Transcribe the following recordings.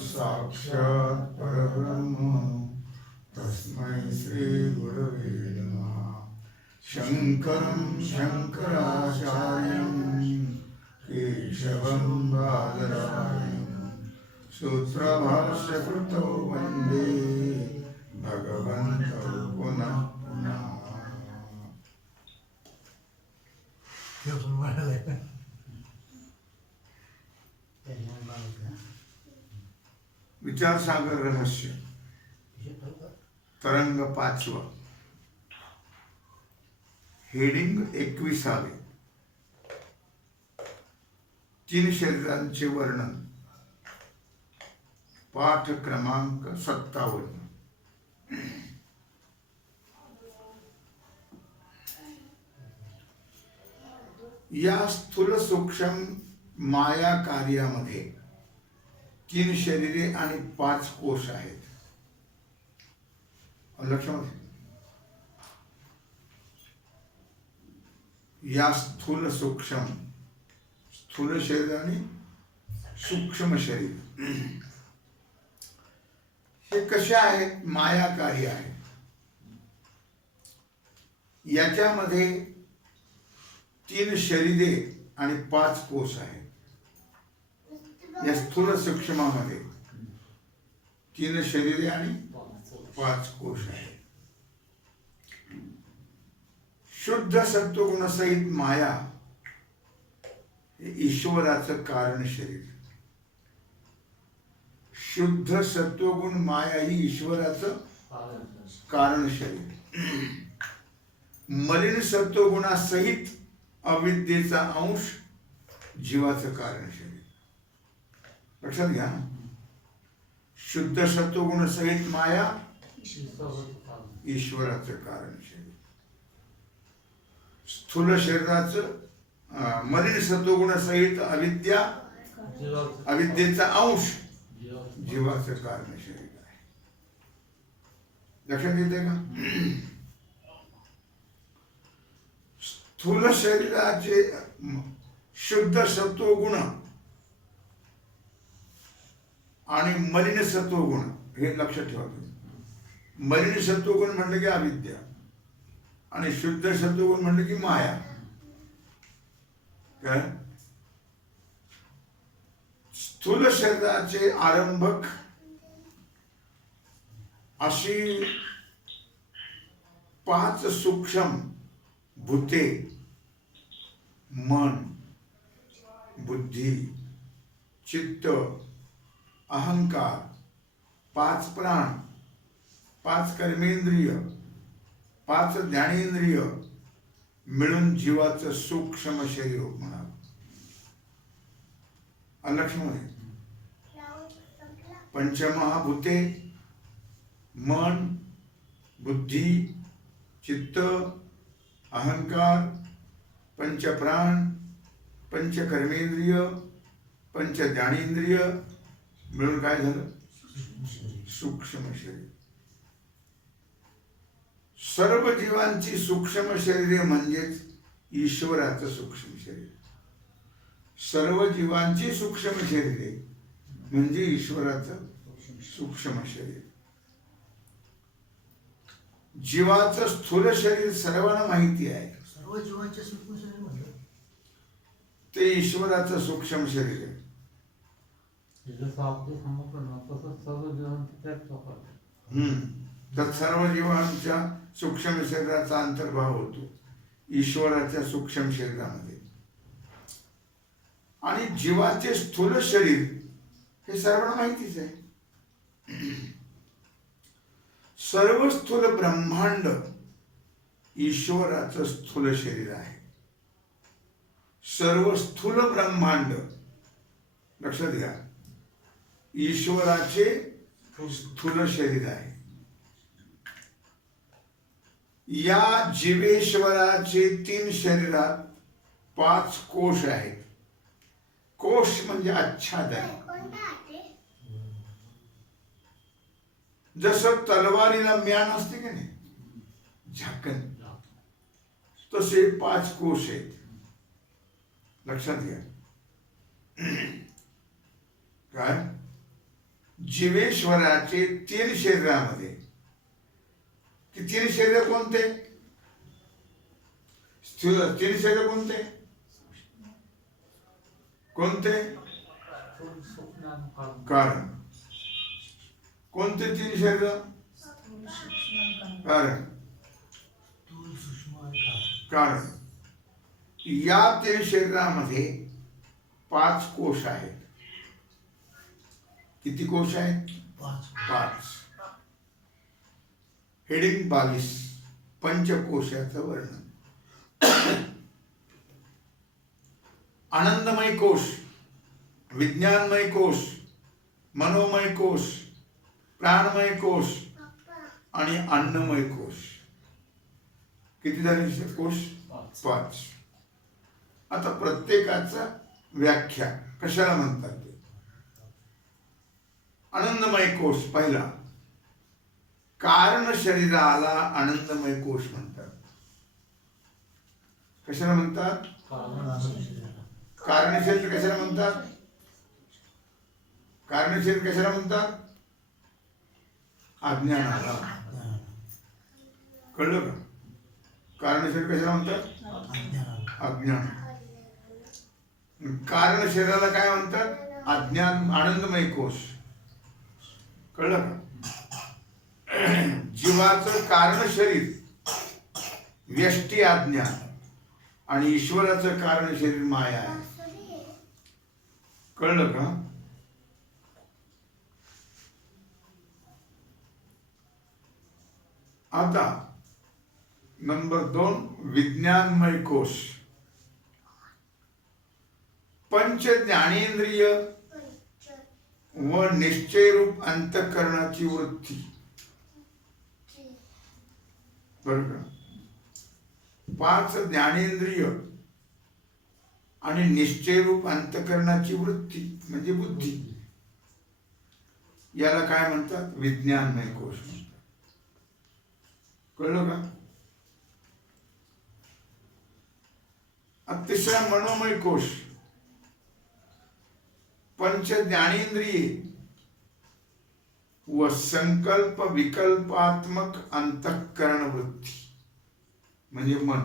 साक्षात् परब्रह्म तस्मै श्री गुरवे नमः। शङ्करं शङ्कराचार्यं केशवं बादरायणं सूत्रभाष्यकृतौ वन्दे भगवन्तौ पुनः पुनः। विचारसागर रहस्य तरंग 5 हेडिंग 21. 3 शरीरांचे वर्णन पाठ क्रमांक 57. या स्थूल सूक्ष्म माया कार्यामध्ये 3 शरीरे आणि 5 कोश आहेत. लक्षात या स्थूल शरीर आणि सूक्ष्म शरीर हे कसे आहेत? मायाकारी आहेत. याच्यामध्ये 3 शरीरे आणि 5 कोश आहेत. या स्थूल सूक्ष्मामध्ये 3 शरीरे आणि 5 कोश आहेत. शुद्ध सत्वगुण सहित माया हे ईश्वराचं कारण शरीर. शुद्ध सत्वगुण माया ही ईश्वराचं कारण शरीर. मलिन सत्वगुणासहित अविद्येचा अंश जीवाचं कारण शरीर. लक्षात घ्या. शुद्ध सत्वगुण सहित माया ईश्वराचं कारण शरीर. स्थूल शरीराचं मलिन सत्वगुण सहित अविद्येचा अंश जीवाचं कारण शरीर आहे. लक्षात येते का? स्थूल शरीराचे शुद्ध सत्वगुण आणि मलिन सत्वगुण हे लक्षात ठेवा. मलिन सत्वगुण म्हटलं की अविद्या आणि शुद्ध सत्वगुण म्हटलं की माया. काय? स्थूल शरीराचे आरंभक अशी 5 सूक्ष्म भूते मन, बुद्धी, चित्त, अहंकार, 5 प्राण, 5 कर्मेंद्रिय, 5 ज्ञानेंद्रिय मिळून जीवाचं सूक्ष्म शरीर म्हणा. लक्षमध्ये पंचमहाभूते मन, बुद्धी, चित्त, अहंकार, पंचप्राण, पंचकर्मेंद्रिय, पंच ज्ञानेंद्रिय मिळून काय झालं? सूक्ष्म शरीर. सर्व जीवांची सूक्ष्म शरीरे म्हणजेच ईश्वराचं सूक्ष्म शरीर. सर्व जीवांची सूक्ष्म शरीरे म्हणजे ईश्वराचं सूक्ष्म शरीर. जीवाचं स्थूल शरीर सर्वांना माहिती आहे. सर्व जीवांचे सूक्ष्म शरीर म्हणजे ते ईश्वराचं सूक्ष्म शरीर आहे. तर सर्व जीवांच्या सूक्ष्म शरीराचा अंतर्भाव होतो ईश्वराच्या सूक्ष्म शरीरामध्ये. आणि जीवाचे स्थूल शरीर हे सर्वांना माहितीच आहे. सर्व स्थूल ब्रह्मांड ईश्वराचं स्थूल शरीर आहे. सर्व स्थूल ब्रह्मांड लक्षात घ्या ईश्वराचे स्थूल शरीर आहे. या जीवेश्वराचे 3 शरीरात 5 कोश आहेत. कोश म्हणजे आच्छादन. जसं तलवारीला म्यान असते की नाही, झाकण, तसे 5 कोश आहेत. लक्षात घ्या. काय जीवेश्वराचे 3 शरीरामध्ये, की 3 शरीर कोणते? 3 शरीर कोणते कोणते? कारण. कोणते 3 शरीर? कारण. स्थूल, सूक्ष्म आणि कारण. कारण. या 3 शरीरामध्ये 5 कोश आहेत. किती कोश आहेत? 5. हेडिंग 22, पंचकोशाचं वर्णन. आनंदमय कोश, विज्ञानमय कोश, मनोमय कोश, प्राणमय कोश आणि अन्नमय कोश. किती झाले कोश? 5. आता प्रत्येकाचा व्याख्या कशाला म्हणतात ते. आनंदमय कोश पहिला, कारण शरीराला आनंदमय कोश म्हणतात. कशाला म्हणतात? कारण शरीर कशाला म्हणतात? कारण शरीर कशाला म्हणतात? अज्ञानाला. कळलं का? कारण शरीर कशाला म्हणतात? अज्ञान. कारण शरीराला काय म्हणतात? अज्ञान, आनंदमय कोश. कळलं का? जीवाचं कारण शरीर व्यष्टी अज्ञान आणि ईश्वराचं कारण शरीर माया आहे. कळलं का? आता नंबर 2, विज्ञानमय कोश. पंच ज्ञानेंद्रिय व निश्चयरूप अंतःकरणाची वृत्ती. बरं का? 5 ज्ञानेंद्रिय आणि निश्चयरूप अंतःकरणाची वृत्ती म्हणजे बुद्धी, याला काय म्हणतात? विज्ञानमय कोश म्हणतात. कळलं का? तिसरा मनोमय कोश. पंच ज्ञानेंद्रिये व संकल्प विकल्पात्मक अंतःकरण वृत्ती म्हणजे मन.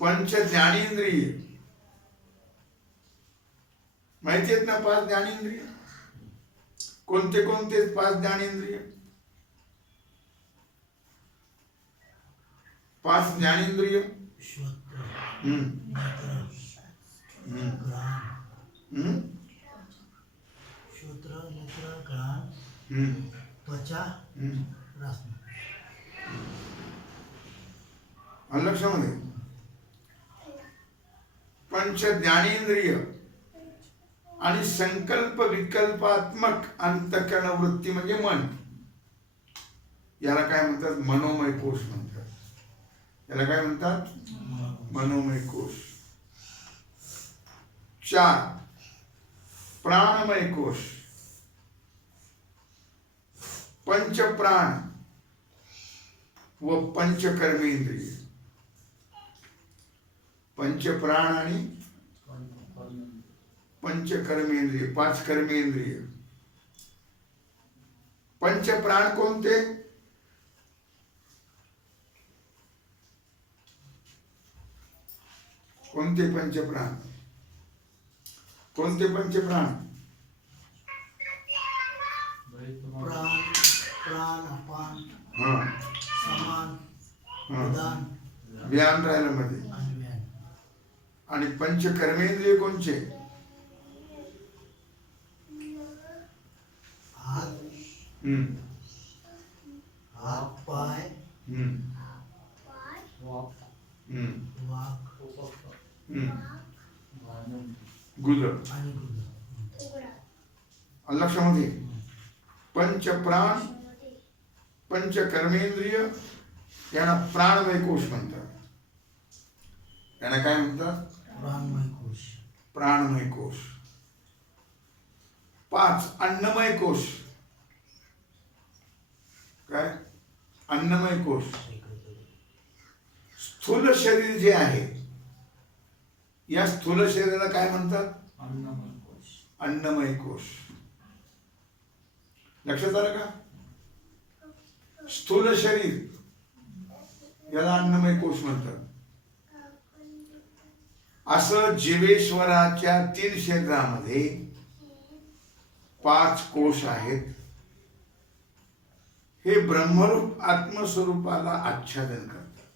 पंच ज्ञानेंद्रिय माहिती आहेत ना? 5 ज्ञानेंद्रिय. कोणते कोणते 5 ज्ञानेंद्रिय? 5 ज्ञानेंद्रिय. श्रोत्र, नेत्र, घ्राण, त्वचा, रसना. लक्षामध्ये पंच ज्ञानेंद्रिय आणि संकल्प विकल्पात्मक अंतःकरण वृत्ती म्हणजे मन, याला काय म्हणतात? मनोमय कोश म्हणतात. याला काय म्हणतात? मनोमय कोश. 4 प्राणमय कोश. पंच प्राण व पंच कर्मेंद्रिय. पंच प्राण आणि पंच कर्मेंद्रिय, 5 कर्मेंद्रिय. पंच प्राण कोणते? कोणते पंचप्राण? कोणते पंचप्राण? प्राण, प्राण, अपान, समान, उदान, व्यान राहिला मध्ये. आणि व्यान. आणि पंच कर्मेंद्रिय कोणचे? हात, हात, पाय, वाक, गुद आणि गुद. लक्षामध्ये पंच प्राण पंच कर्मेंद्रिय यांना प्राणमय कोश म्हणतात. यांना काय म्हणतात? प्राणमय कोश. प्राणमय कोश. 5 अन्नमय कोश. काय? अन्नमय कोश. स्थूल शरीर जे आहे, या स्थूल शरीराला काय म्हणतात? अन्नमय कोश. लक्षात आलं का? स्थूल शरीर याला अन्नमय कोश म्हणतात. असं जीवेश्वराच्या 3 शरीरामध्ये 5 कोश आहेत. हे ब्रह्मरूप आत्मस्वरूपाला आच्छादन करतात,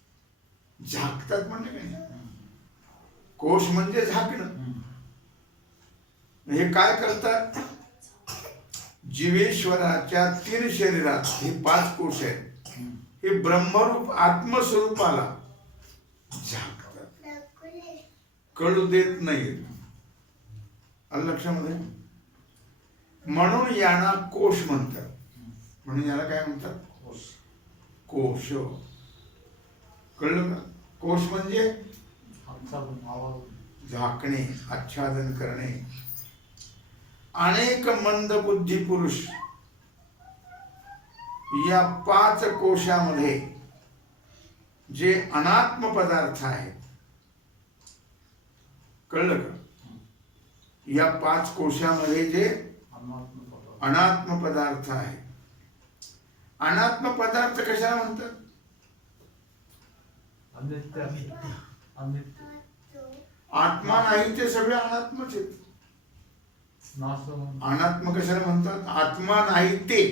झाकतात. म्हणजे काय? कोश म्हणजे झाकणं. हे काय करतात? जीवेश्वराच्या 3 शरीरात हे 5 कोश आहेत. हे ब्रह्मरूप आत्मस्वरूपाला झाकतात, कळू देत नाहीत. आलं लक्षामध्ये? म्हणून यांना कोश म्हणतात. म्हणून याला काय म्हणतात? कोश. कळलं का? कोश म्हणजे झाकणे, आच्छादन करणे. अनेक मंदबुद्धी पुरुष या 5 कोशामध्ये जे अनात्म पदार्थ आहेत, कळलं का? या 5 कोशामध्ये जे अनात्म पदार्थ आहेत. अनात्म पदार्थ कशाला म्हणतात? आत्मा नाही, ते सगळे अनात्मच आहेत. अनात्म कशाला म्हणतात? आत्मा नाही ते,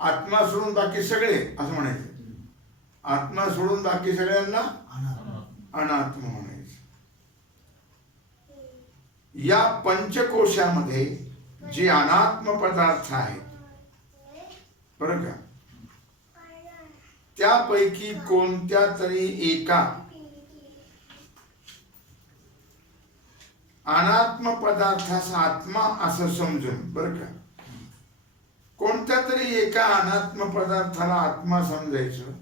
आत्मा सोडून बाकी सगळे असं म्हणायचं. आत्मा सोडून बाकी सगळ्यांना अनात्म म्हणायचं. या पंचकोशामध्ये जे अनात्म पदार्थ आहेत, बरं का, त्यापैकी कोणत्या तरी एका अनात्म पदार्थाचा आत्मा असं समजून, बरं का, कोणत्या तरी एका अनात्म पदार्थाला आत्मा समजायचं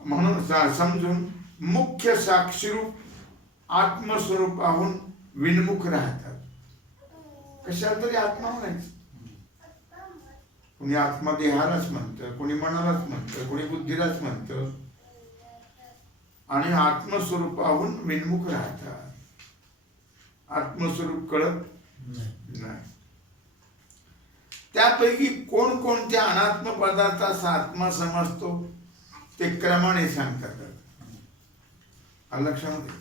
म्हणून समजून मुख्य साक्षीरूप आत्मस्वरूपाहून विन्मुख राहतात. कशाला तरी आत्मा म्हणायचं. कोणी आत्मा देहालाच म्हणतं, कोणी मनालाच म्हणतं, कोणी बुद्धीलाच म्हणतं. आणि आत्मस्वरूपाहून विन्मुख राहतात. आत्मस्वरूप कळत नाही. त्यापैकी कोणकोणत्या अनात्म पदार्थाचा आत्मा समजतो ते क्रमाने सांगतात. लक्षामध्ये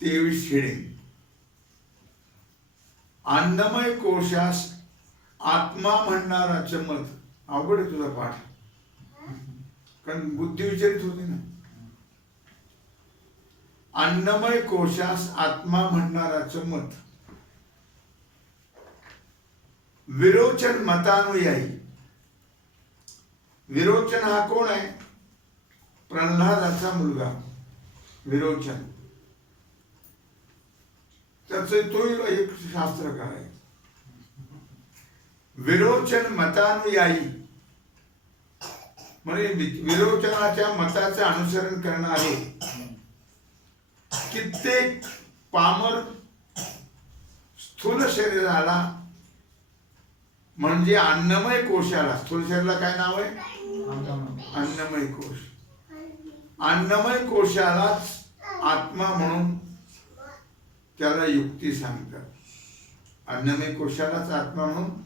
23 हेडिंग. अन्नमय कोशास आत्मा म्हणणाराचं मत. अवघड आहे तुझा पाठ, कारण बुद्धी विचारित होती ना. अन्नमय कोशास आत्मा म्हणणाराचं मत. विरोचन मतानुयायी. विरोचन हा कोण आहे? प्रल्हादाचा मुलगा विरोचन. त्याचं तो एक शास्त्रकार आहे. विरोचन मतानुयायी म्हणजे विरोचनाच्या मताचे अनुसरण करणारे कित्येक पामर स्थूल शरीराला म्हणजे अन्नमय कोशाला, स्थूल शरीराला काय नाव आहे? अन्नमय कोश. अन्नमय कोशालाच आत्मा म्हणून त्याला युक्ती सांगतात. अन्नमय कोशालाच आत्मा म्हणून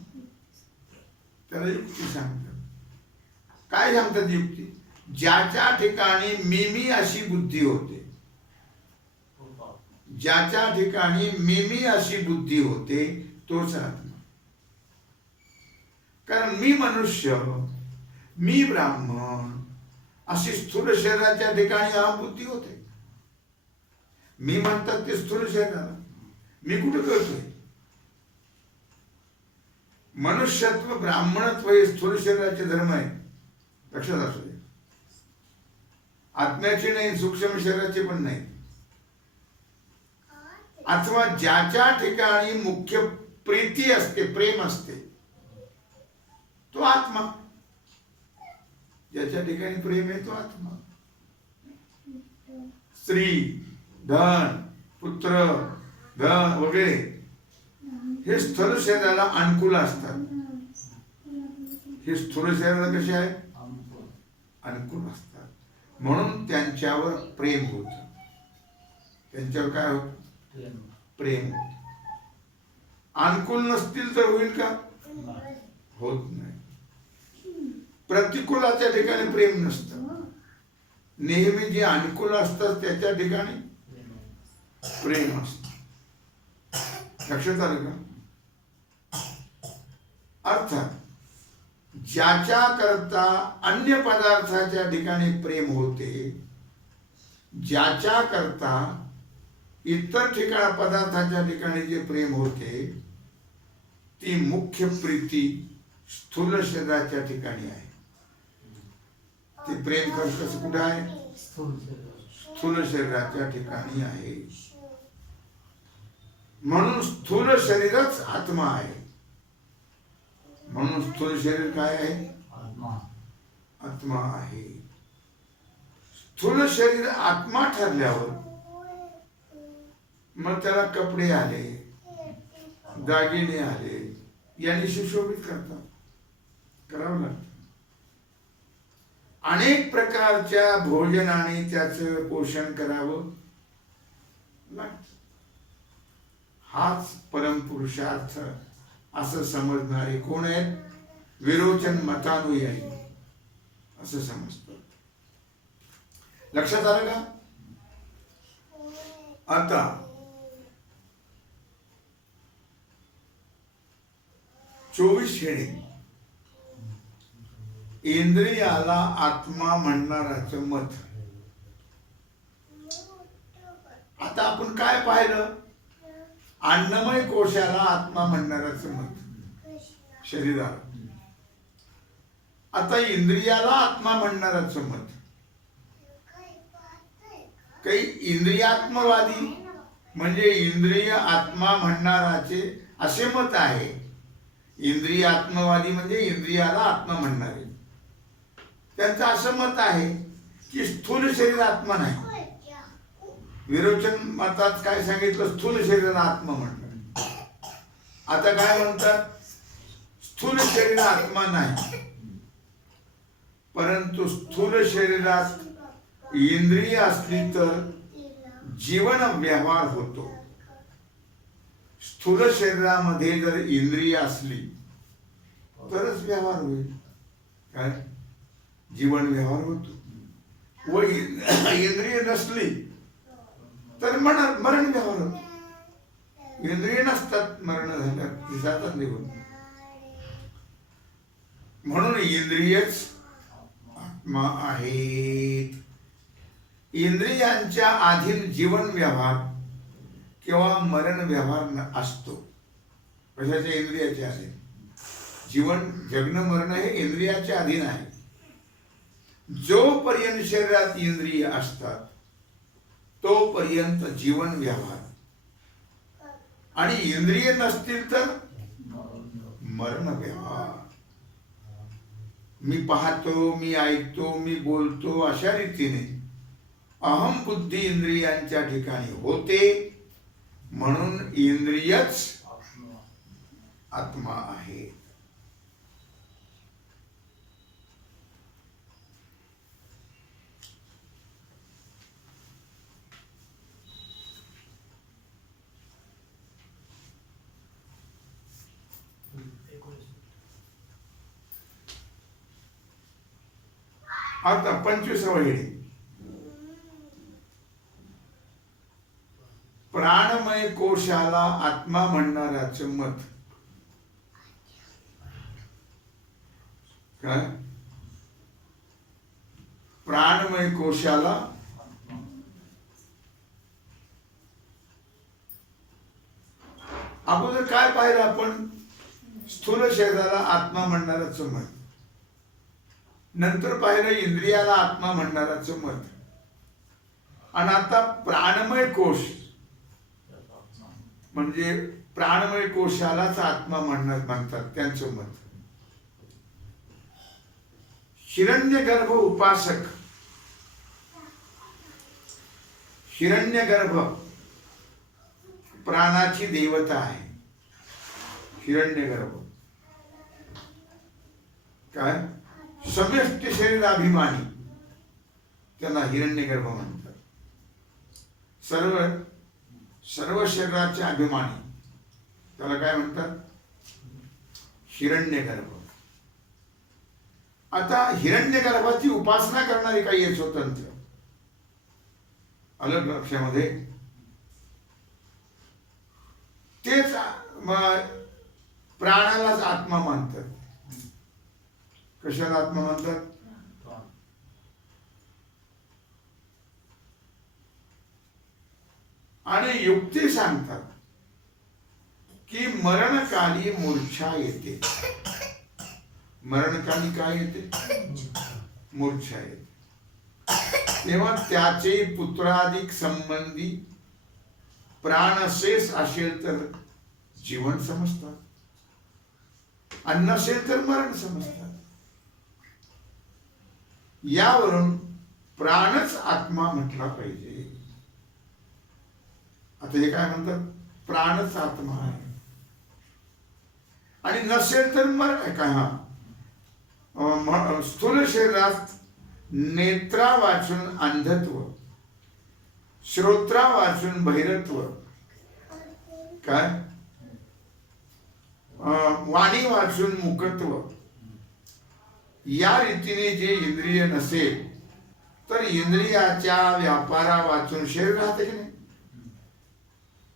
त्याला युक्ती सांगतात. काय सांगतात युक्ती? ज्याच्या ठिकाणी मी अशी बुद्धी होते, ज्याच्या ठिकाणी मी अशी बुद्धी होते तोच आत्मा. कारण मी मनुष्य, मी ब्राह्मण अशी स्थूल शरीराच्या ठिकाणी अहम बुद्धी होते. मी म्हणतात ते स्थूल शरीराला. मी कुठे करतोय? मनुष्यत्व, ब्राह्मणत्व हे स्थूल शरीराचे धर्म आहे. लक्षात असू दे. आत्म्याचे नाही, सूक्ष्म शरीराचे पण नाही. अथवा ज्याच्या ठिकाणी मुख्य प्रीती असते, प्रेम असते, तो आत्मा. ज्याच्या ठिकाणी प्रेम आहे तो आत्मा. स्त्री, धन, पुत्र, धन वगैरे हे स्थूल शरीराला अनुकूल असतात. हे स्थूल शरीराला कसे आहे? अनुकूल असतात. म्हणून त्यांच्यावर प्रेम होत. त्यांच्यावर काय होत? प्रेम होत. अनुकूल नसतील तर होईल का? होत नाही. प्रतिकूलाच्या ठिकाणी प्रेम नसतं. नेहमी जे अनुकूल असतात त्याच्या ठिकाणी प्रेम असतं. लक्षात आलं का? अर्थात ज्याच्या करता अन्य पदार्थाच्या ठिकाणी प्रेम होते, ज्याच्या करता इतर ठिकाण पदार्थाच्या ठिकाणी जे प्रेम होते, ती मुख्य प्रीती स्थूल शरीराच्या ठिकाणी आहे. ते प्रेम कसं कुठे आहे? स्थूल शरीराच्या ठिकाणी आहे. म्हणून स्थूल शरीरच आत्मा आहे. म्हणून स्थूल शरीर काय आहे? आत्मा आहे. स्थूल शरीर आत्मा ठरल्यावर मग त्याला कपडे आले, दागिने आले, यांनी सुशोभित करतात, करावं लागतं. अनेक प्रकारच्या भोजनाने त्याचं पोषण करावं लागतं. हाच परमपुरुषार्थ असं समजणारे कोण आहेत? विरोचन मतानुयायी असं समजतात. लक्षात आलं का? आता चोवीस श्रेणी इंद्रियाला आत्मा म्हणणाराचं मत. आता आपण काय पाहिलं? अन्नमय कोशाला आत्मा म्हणणाराचं मत शरीराला. आता इंद्रियाला आत्मा म्हणणाराचं मत. काही इंद्रियात्मवादी म्हणजे इंद्रिय आत्मा म्हणणाराचे असे मत आहे. इंद्रिय आत्मवादी म्हणजे इंद्रियाला आत्मा म्हणणारे, त्यांचं असं मत आहे की स्थूल शरीर आत्मा नाही. विरोचन मतात काय सांगितलं? स्थूल शरीराला आत्मा म्हणतात. आता काय म्हणतात? स्थूल शरीर आत्मा नाही, परंतु स्थूल शरीरात इंद्रिय असली तर जीवन व्यवहार होतो. स्थूल शरीरामध्ये जर इंद्रिय असली तरच व्यवहार होईल. काय? जीवन व्यवहार होतो. व इंद्रिय नसली तर मरण व्यवहार होतो. इंद्रिय नसतात, मरण झाल्यावर जातात निघून. म्हणून इंद्रियच आत्मा आहेत. इंद्रियांच्या अधीन जीवन व्यवहार किंवा मरण व्यवहार असतो. कशाच्या? इंद्रियाच्या अधीन. जीवन जगणं मरण हे इंद्रियाच्या अधीन आहे. जोपर्यंत शरीरात इंद्रिय असतात तोपर्यंत जीवन व्यवहार, आणि इंद्रिय नसतील तर मरण व्यवहार. मी पाहतो, मी ऐकतो, मी बोलतो, अशा रीतीने अहम बुद्धी इंद्रियांच्या ठिकाणी होते. म्हणून इंद्रियच आत्मा आहे. आता 25वा हेडी, प्राणमय कोशाला आत्मा म्हणणाऱ्याचं मत. काय? प्राणमय कोशाला अगोदर काय पाहिलं आपण? स्थूल शरीराला आत्मा म्हणणाऱ्याचं मत. नंतर पाहिलं इंद्रियाला आत्मा म्हणणाऱ्याचं मत. आणि आता प्राणमय कोश म्हणजे प्राणमय कोशालाच आत्मा म्हणतात त्यांचं मत. हिरण्यगर्भ उपासक, हिरण्यगर्भ प्राणाची देवता आहे. हिरण्यगर्भ काय? समस्त शरीराभिमानी, त्यांना हिरण्यगर्भ म्हणतात. सर्व शरीराचे अभिमानी, त्याला काय म्हणतात? हिरण्यगर्भ. आता हिरण्यगर्भाची उपासना करणारी काही आहे स्वतंत्र, अलग लक्षामध्ये. तेच प्राणालाच आत्मा मानतात. कशाला आत्मा मानतात? आणि युक्ती सांगतात की मरणकाली मूर्छा येते. मरणकाली काय येते? मूर्छा येते. तेव्हा त्याचे पुत्राधिक संबंधी प्राणशेष असेल तर जीवन समजतात, आणि नसेल तर मरण समजतात. यावरून प्राणच आत्मा म्हटला पाहिजे. आता हे काय म्हणतात? प्राणच आत्मा आहे. आणि नसेल तर मरण आहे का? हा, स्थूल शरीरात नेत्रा वाचून अंधत्व, श्रोत्रा वाचून बहिरत्व, काय वाणी वाचून मुकत्व, या रीतीने जे इंद्रिय नसेल तर इंद्रियाच्या व्यापारा वाचून शरीर राहते की नाही?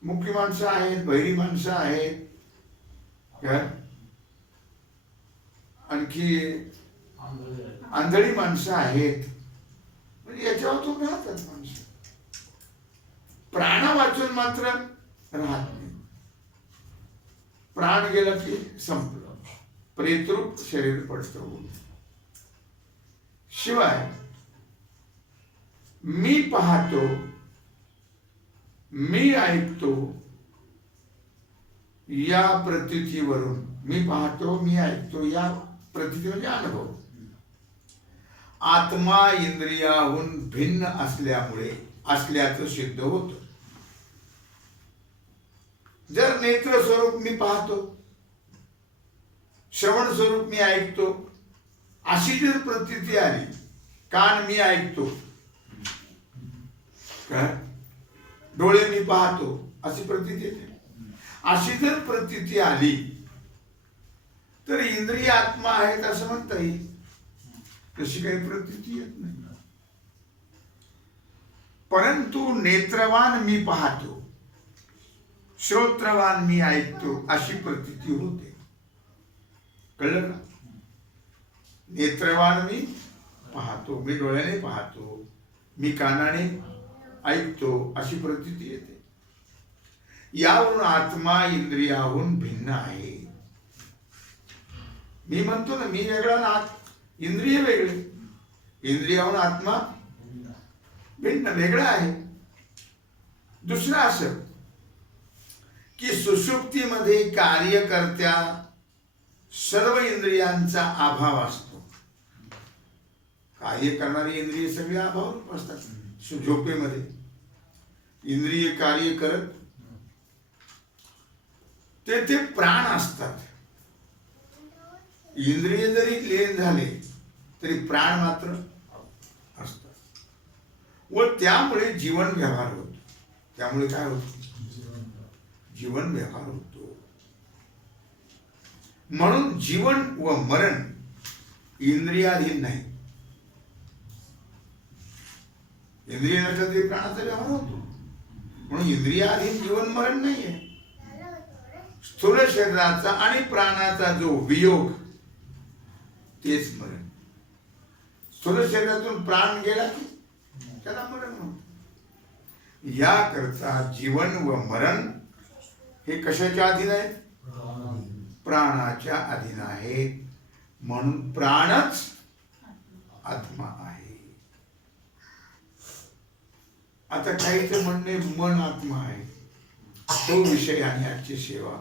मुकी माणसं आहेत, बहिरी माणसं आहेत, काय आणखी आंधळी माणसं आहेत. म्हणजे याच्यावर तुम्ही राहतात माणसं. प्राण वाचून मात्र राहत नाही. प्राण गेला की संपलं, प्रेतरूप शरीर पडतं. शिवाय मी पाहतो, मी ऐकतो या प्रतीतीवरून, मी पाहतो मी ऐकतो या प्रतीती म्हणजे अनुभव, आत्मा इंद्रियाहून भिन्न असल्याचं सिद्ध होतं. जर नेत्र स्वरूप मी पाहतो, श्रवण स्वरूप मी ऐकतो, अशी जर प्रतीती आली, कान मी ऐकतो, काय डोळे मी पाहतो अशी प्रतीती येते, अशी जर प्रतीती आली तर इंद्रिय आत्मा आहेत असं म्हणता येईल. तशी काही प्रतीती येत नाही. परंतु नेत्रवान मी पाहतो, श्रोत्रवान मी ऐकतो अशी प्रतीती होते. कळलं का? नेत्रवान मी पाहतो, मी डोळ्याने पाहतो, मी कानाने ऐकतो अशी प्रतीती येते. यावरून आत्मा इंद्रियाहून भिन्न आहे. मी म्हणतो ना, मी वेगळा ना इंद्रिय वेगळे. इंद्रियाहून आत्मा भिन्न वेगळा आहे. दुसरं असं की सुषुप्तीमध्ये कार्यकर्त्या सर्व इंद्रियांचा अभाव असतो. कार्य करणारी इंद्रिय सगळे अभाव असतात. झोपेमध्ये इंद्रिय कार्य करत ते प्राण असतात. इंद्रिय जरी लीन झाले तरी प्राण मात्र असतात. व त्यामुळे जीवन व्यवहार होतो. त्यामुळे काय होतं? जीवन व्यवहार होतो. म्हणून जीवन व मरण इंद्रियाधीन नाही. इंद्रिय नसलं तरी प्राणाचा व्यवहार होतो. म्हणून इंद्रियाधीन जीवन मरण नाहीये. स्थूल शरीराचा आणि प्राणाचा जो वियोग तेच मरण. स्थूल शरीरातून प्राण गेला की त्याला मरण होतं. याकरता जीवन व मरण हे कशाच्या अधीन आहेत? प्राणाच्या अधीन आहेत. म्हणून प्राणच आत्मा आहे. आता काहीच म्हणणे मन आत्मा आहे. तो विषय आणि आजची सेवा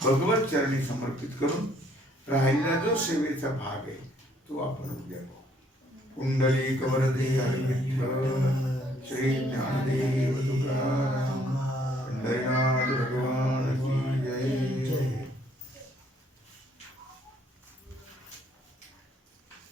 भगवत चरणी समर्पित करून राहिलेला जो सेवेचा भाग आहे तो आपण उद्या पाहू. कुंडलिक वरदे हरी विठ्ठल श्री ज्ञानदेव तुकाराम पंढरीनाथ भगवान